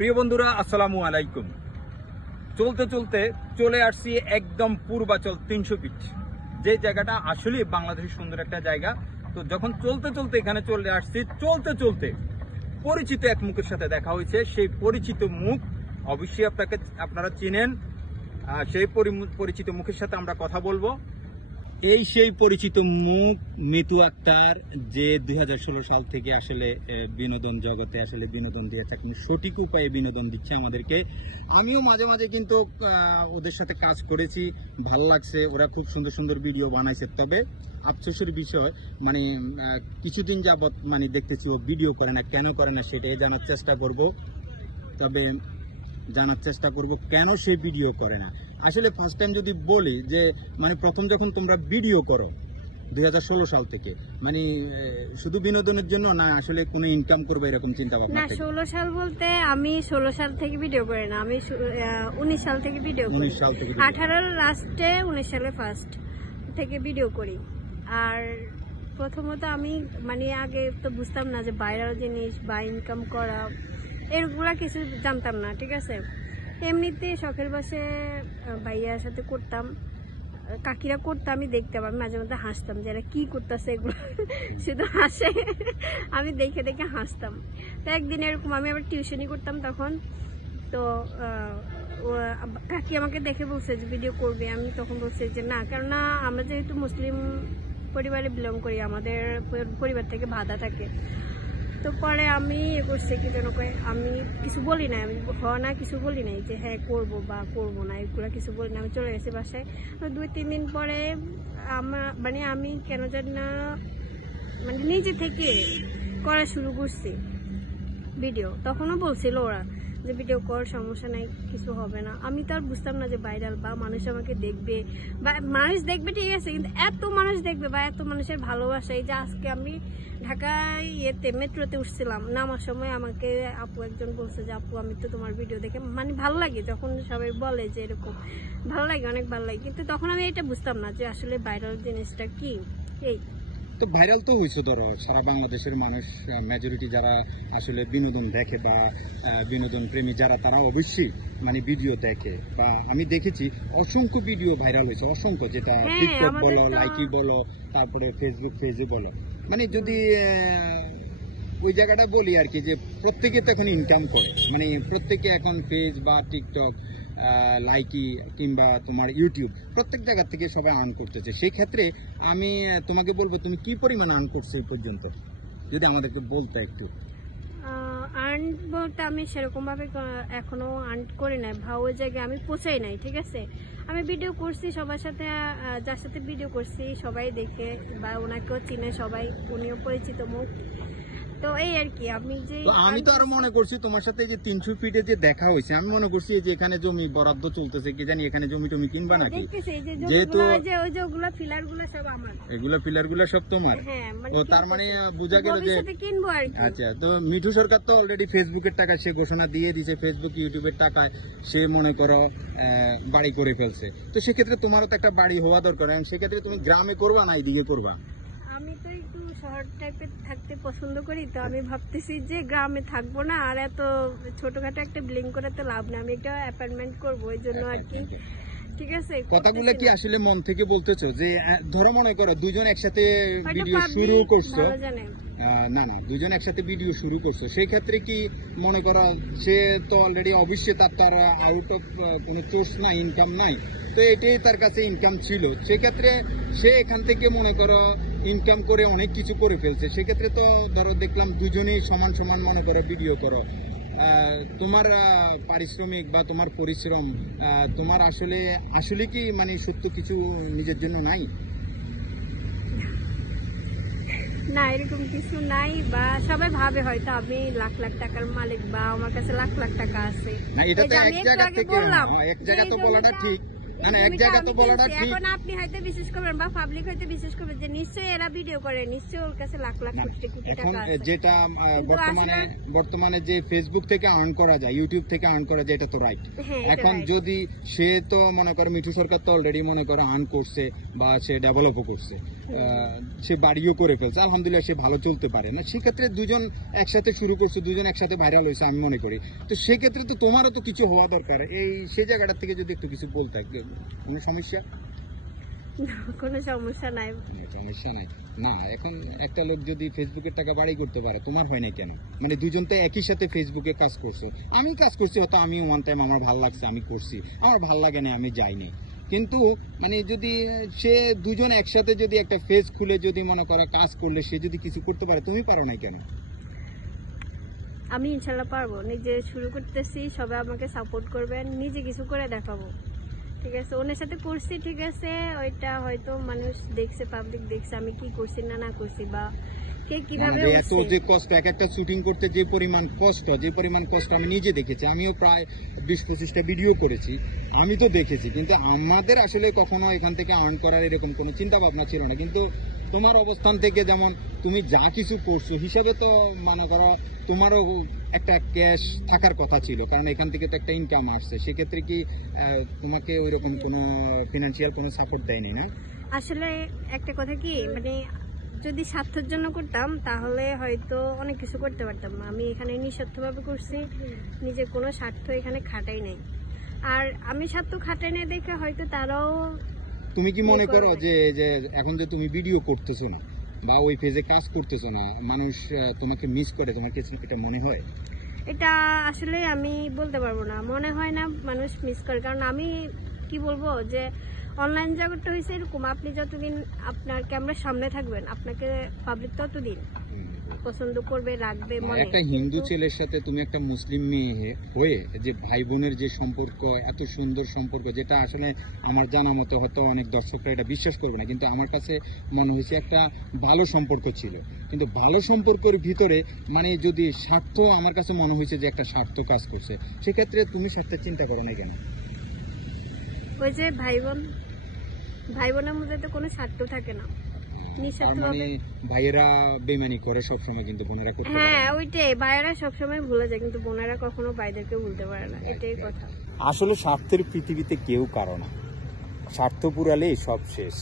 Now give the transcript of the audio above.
প্রিয় বন্ধুরা, আসসালামু আলাইকুম। চলতে চলতে চলে আসছি একদম পূর্বাচল 300 ফিট, যে জায়গাটা আসলে বাংলাদেশের সুন্দর একটা জায়গা। তো যখন চলতে চলতে এখানে চলে আসছি, চলতে চলতে পরিচিত এক মুখের সাথে দেখা হয়েছে। সেই পরিচিত মুখ অবশ্যই আপনারা চেনেন। সেই পরিচিত মুখের সাথে আমরা কথা বলবো। এই সেই পরিচিত মুখ মিতু আক্তার, যে 2016 সাল থেকে আসলে বিনোদন জগতে আসলে বিনোদন দিয়ে থাকেন, সঠিক উপায়ে বিনোদন দিচ্ছে আমাদেরকে। আমিও মাঝে মাঝে কিন্তু ওদের সাথে কাজ করেছি, ভালো লাগছে। ওরা খুব সুন্দর সুন্দর ভিডিও বানাইছে। তবে আফসোসের বিষয়, মানে কিছুদিন যাবৎ মানে দেখতেছি ও ভিডিও করে না। কেন করে না সেটাই জানার চেষ্টা করব। তবে জানার চেষ্টা করব কেন সে ভিডিও করে না। আসলে ফার্স্ট টাইম যদি বলি যে মানে প্রথম যখন তোমরা ভিডিও করো 2016 সাল থেকে, মানে শুধু বিনোদনের জন্য না, আসলে কোনো ইনকাম করবে এরকম চিন্তা ভাবনা? না, 16 সাল বলতে আমি 16 সাল থেকে ভিডিও করি না, আমি 19 সাল থেকে ভিডিও করি। 18 লাস্টে 19 সালে ফার্স্ট থেকে ভিডিও করি। আর প্রথমত আমি মানে আগে তো বুঝতাম না যে ভাইরাল জিনিস বা ইনকাম করা এগুলা কিছু জানতাম না, ঠিক আছে। এমনিতে শখের বসে ভাইয়ার সাথে করতাম, কাকিরা করতাম, আমি দেখতাম, আমি মাঝে মধ্যে হাসতাম যে এরা কি করতেছে এগুলো, শুধু হাসে, আমি দেখে দেখে হাসতাম। তো একদিন এরকম আমি আবার টিউশনই করতাম তখন। তো কাকি আমাকে দেখে বলছে যে ভিডিও করবে। আমি তখন বলছি যে না, কেননা আমরা যেহেতু মুসলিম পরিবারে বিলং করি, আমাদের পরিবার থেকে বাধা থাকে। তো পরে আমি করছি কি যেন কয়ে, আমি কিছু বলি না, আমি না কিছু বলি নাই যে হ্যাঁ করবো বা করবো না, এগুলো কিছু বলি না। আমি চলে গেছি বাসায়। 2-3 দিন পরে আমি কেন জানি না মানে নিজে থেকে করা শুরু করছি ভিডিও। তখনও বলছিল ওরা যে ভিডিও কর, সমস্যা নাই, কিছু হবে না। আমি তো আর বুঝতাম না যে ভাইরাল বা মানুষ আমাকে দেখবে, বা মানুষ দেখবে ঠিক আছে, কিন্তু এত মানুষ দেখবে বা এত মানুষের ভালোবাসা। এই যে আজকে আমি ঢাকায় মেট্রোতে উঠছিলাম, নামার সময় আমাকে আপু একজন বলছে যে আপু আমি তো তোমার ভিডিও দেখে মানে ভালো লাগে। তখন সবাই বলে যে এরকম ভালো লাগে, অনেক ভালো লাগে, কিন্তু তখন আমি এটা বুঝতাম না যে আসলে ভাইরাল জিনিসটা কি। এই তো ভাইরাল তো হয়েছে, ধরো সারা বাংলাদেশের মানুষ, মেজরিটি যারা আসলে বিনোদন দেখে বা বিনোদন প্রেমী যারা, তারা অবশ্যই মানে ভিডিও দেখে। বা আমি দেখেছি অসংখ্য ভিডিও ভাইরাল হয়েছে, অসংখ্য, যেটা টিকটক বলো, লাইকি বলো, তারপরে ফেসবুক পেজে বলো। মানে যদি ওই জায়গাটা বলি আর কি, যে প্রত্যেকে তো এখন ইনকাম করে, মানে প্রত্যেকে এখন পেজ বা টিকটক, লাইকি কিংবা তোমার ইউটিউব, প্রত্যেক জায়গা থেকে সবাই আর্ন করতেছে। সেই ক্ষেত্রে আমি তোমাকে বলবো, তুমি কি পরিমাণ আর্ন করছো এই পর্যন্ত, যদি আমাদেরকে বলতে একটু। আর্ন বলতে আমি সেরকম ভাবে এখনো আর্ন করি নাই, বা ওই জায়গায় আমি পৌঁছাই নাই, ঠিক আছে। আমি ভিডিও করছি সবার সাথে, যার সাথে ভিডিও করছি সবাই দেখে বা ওনাকেও চিনে সবাই, উনিও পরিচিত মুখ। তো এই আর কি। আমি তো আরো মনে করছি তোমার সাথে যে 300 ফিটে যে দেখা হয়েছে, আমি মনে করছি যে এখানে জমি বরাদ্দ চলতেছে, কি জানি এখানে জমি টমি কিনবা নাকি? যেহেতু ওইগুলা ফিলার গুলা সব আমার, এগুলা ফিলার গুলা সব তোমার। হ্যাঁ, তো তার মানে বোঝা গেল যে কিনবো আর কি। আচ্ছা, তো মিঠু সরকার তো অলরেডি ফেসবুকের টাকায় সে ঘোষণা দিয়ে দিয়েছে, ফেসবুক ইউটিউবের টাকায় সে মনে করো বাড়ি করে ফেলছে। তো সেক্ষেত্রে তোমারও তো একটা বাড়ি হওয়া দরকার। সেক্ষেত্রে তুমি গ্রামে করবা না এদিকে করবা? আমি তো একটু শহর টাইপের থাকতে পছন্দ করি, তো আমি ভাবতেছি যে গ্রামে থাকবো না, আর এত ছোটখাটো একটা বিল্ডিং করে তো লাভ নেই, আমি একটা অ্যাপার্টমেন্ট করবো, ওই জন্য আর কি। ঠিক আছে, কথাগুলো কি আসলে মন থেকে বলতেছো? যে ধরো মনে করো দুজন একসাথে ভিডিও শুরু করছো, না না, দুজন একসাথে ভিডিও শুরু করছো, সেই ক্ষেত্রে কি মনে করো সে তো অলরেডি অবশ্যই তার আউট অফ কোনো সোর্স নাই, ইনকাম নাই, তো এটাই তার কাছে ইনকাম ছিল। সেক্ষেত্রে সে এখান থেকে মনে করো ইনকাম করে অনেক কিছু করে ফেলছে। সেক্ষেত্রে তো ধরো দেখলাম দুজনেই সমান সমান মনে করো ভিডিও করো। তোমার পারিশ্রমিক বা তোমার পরিশ্রম, তোমার আসলে কি মানে সত্য কিছু নিজের জন্য নাই? না, এরকম কিছু নাই, বা সবাই ভাবে হয়তো আমি লাখ লাখ টাকার মালিক বা আমার কাছে লাখ লাখ টাকা আছে। না, এটা তো এক জায়গা থেকে বললাম, এক জায়গা তো বলাটা ঠিক, মানে এক জায়গা তো বলাটা ঠিক। এখন আপনি হয়তো বিশ্বাস করবেন বা পাবলিক হয়তো বিশ্বাস করবে যে নিশ্চয়ই এরা ভিডিও করে, নিশ্চয়ই ওর কাছে লাখ লাখ কোটি কোটি টাকা আছে। যেটা বর্তমানে যে ফেসবুক থেকে আর্ন করা যায়, ইউটিউব থেকে আর্ন করা যায়, এটা তো রাইট। এখন যদি সে তো মনে করো মিঠু সরকার তো অলরেডি মনে করো আর্ন করছে বা সে ডেভেলপও করছে, সে বাড়িও করে ফেলছে, আলহামদুলিল্লাহ সে ভালো চলতে পারে না, সেক্ষেত্রে দুজন একসাথে শুরু করছে, দুজন একসাথে ভাইরাল হয়েছে আমি মনে করি। তো সেক্ষেত্রে তো তোমারও তো কিছু হওয়া দরকার, সেই জায়গাটা থেকে যদি একটু কিছু বলতে, কোনো সমস্যা? কোনো সমস্যা নাই। সমস্যা নাই না, এখন একটা লোক যদি ফেসবুকের টাকা বাড়ি করতে পারে, তোমার হয় না কেন? মানে দুজন তো একই সাথে ফেসবুকে কাজ করছো, আমি কাজ করছি, হয়তো আমি ওয়ান টাইম আমার ভালো লাগছে আমি করছি, আমার ভালো লাগে না আমি যাইনি, কিন্তু মানে যদি সে দুজন একসাথে যদি একটা ফেস খুলে যদি মনে করে কাজ করলে সে যদি কিছু করতে পারে, তুমি পারো না কেন? আমি ইনশাল্লাহ পারবো, নিজে শুরু করতেছি, সবাই আমাকে সাপোর্ট করবেন, নিজে কিছু করে দেখাবো, ঠিক আছে? ওনার সাথে করছি, ঠিক আছে, ওইটা হয়তো মানুষ দেখছে, পাবলিক দেখছে আমি কি করছি না না করছি, বা কে কিভাবে এত যে কষ্ট, এক একটা শুটিং করতে যে পরিমাণ কষ্ট আমি নিজে দেখেছি, আমিও প্রায় 20-25টা ভিডিও করেছি, আমি তো দেখেছি, কিন্তু আমাদের আসলে কখনো এখান থেকে আর্ন করার এরকম কোনো চিন্তা ভাবনা ছিল না। কিন্তু তোমার অবস্থান থেকে যেমন তুমি যা কিছু করছো হিসাবে তো মনে করো তোমারও একটা ক্যাশ থাকার কথা ছিল, কারণ এখান থেকে তো একটা ইনকাম আসছে, সেক্ষেত্রে কি তোমাকে ওইরকম কোনো ফিনান্সিয়াল কোনো সাপোর্ট দেয়নি? না আসলে একটা কথা কি, মানে যদি স্বার্থের জন্য করতাম তাহলে হয়তো অনেক কিছু করতে পারতাম না। আমি এখানে নিঃস্বার্থভাবে করছি, নিজের কোনো স্বার্থ এখানে খাটাই নাই, আর আমি স্বার্থ খাটাই নাই দেখে হয়তো তারাও। তুমি কি মনে করো যে এখন যে তুমি ভিডিও করতেছো না বা ওই পেজে কাজ করতেছো না, মানুষ তোমাকে মিস করে, তোমার কিছু এটা মনে হয়? এটা আসলে আমি বলতে পারবো না, মনে হয় না মানুষ মিস করে, কারণ আমি কি বলবো যে অনলাইন জগৎটা হয়েছে এরকম, আপনি যতদিন আপনার ক্যামেরার সামনে থাকবেন আপনাকে পাবলিক ততদিন পছন্দ করবে, রাখবে মনে। একটা হিন্দু ছেলের সাথে তুমি একটা মুসলিম মেয়ে হয়ে যে ভাই বোনের যে সম্পর্ক, এত সুন্দর সম্পর্ক, যেটা আসলে আমার জানা মতো হয়তো অনেক দর্শকরা এটা বিশ্বাস করবে না, কিন্তু আমার কাছে মনে হয়েছে একটা ভালো সম্পর্ক ছিল। কিন্তু ভালো সম্পর্কের ভিতরে মানে যদি স্বার্থ, আমার কাছে মনে হয়েছে যে একটা স্বার্থ কাজ করছে, সেক্ষেত্রে তুমি স্বার্থের চিন্তা করো না কেন? ওই যে ভাই বোনের মধ্যে তো কোনো স্বার্থ থাকে না, নিঃস্বার্থভাবে। ভাইয়েরা বেমানি করে সবসময়, কিন্তু বোনেরা করতে পারে না। হ্যাঁ ওইটাই, ভাইয়েরা সবসময় ভুলে যায় কিন্তু বোনেরা কখনো ভাইদেরকে ভুলতে পারে না, এটাই কথা। আসলে স্বার্থের পৃথিবীতে কেউ কারো না, স্বার্থ পুরালেই সব শেষ।